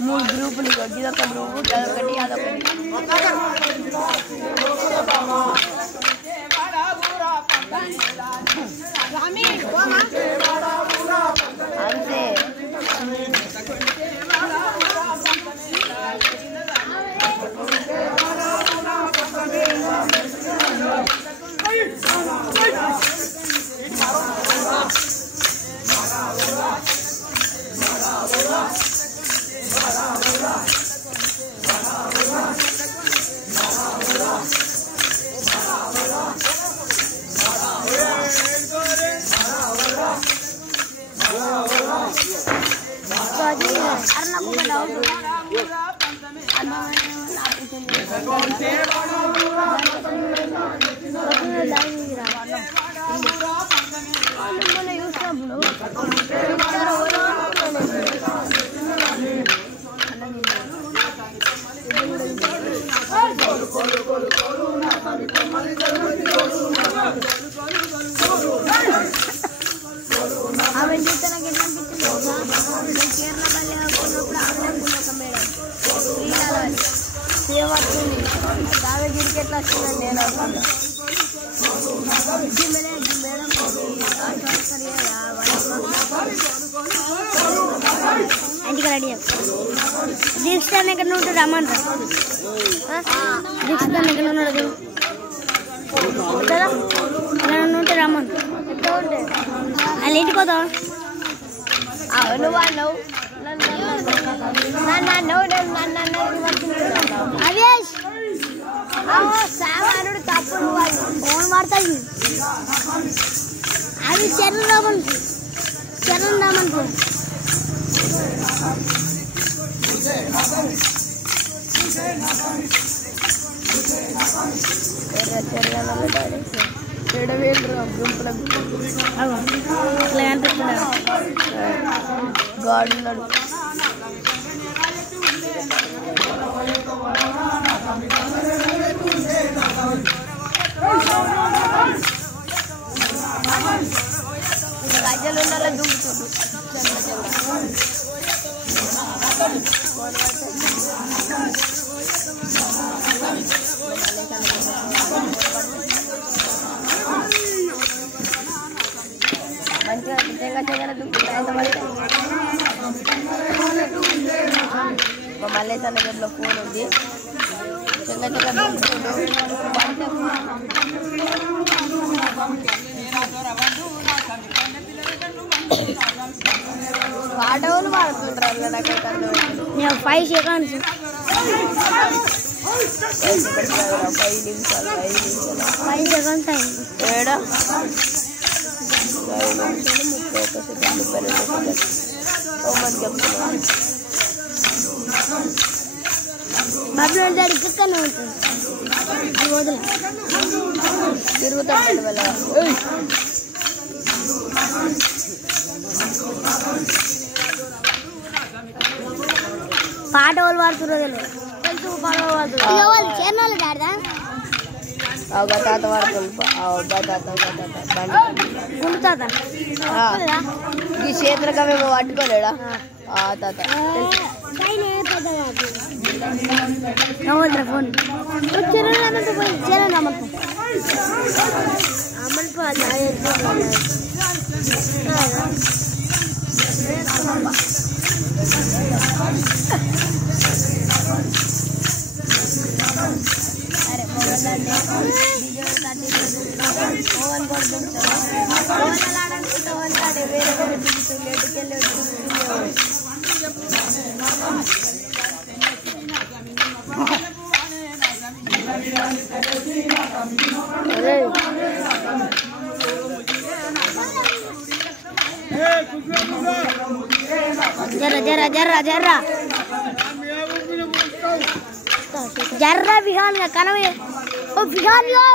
మూడు గ్రూపులు ఇదొక గ్రూపు అదొకటి అంతే దాదాగిరికి ఎట్లా వస్తుందండి నేను ఇంటికి రెడీ దీక్షాన్ని ఎక్కడ ఉంటే రమ్మని దీక్షాన్ని ఎక్కడ ఉన్నాడు ఉంటే రమ్మని వాళ్ళ ఇంటికి పోతాం నువ్వు అన్నావు అవేష్ సామానుడు తప్పుడు ఫోన్ వాడతాయి అది చరణ్ రామన్ గాడ్ ఉన్నాడు గజలు ఉన్న దూకుతుంది మంచి మా మల్లేశ్ అన్న దగ్గరలో ఫోన్ ఉంది. పాటలు పాడుతుంటారు నాకు 5 seconds 5 seconds అయింది. ఏడా 5 బాబు డాడీ కుక్కనే ఉంటుంది వదిలే తిరుగుతాడు వల్ల పాట వాళ్ళు పాడుతున్నారు తెలుసు పాట పాడుతున్నారు చేర్నాలు డాడీ తాత వాడుతుంది గుండు తాత ఈ చేతులకి మేము పట్టుకోలేడా తాత ఫోన్ जर्रा बिहान का कनवे ओ बिहान लो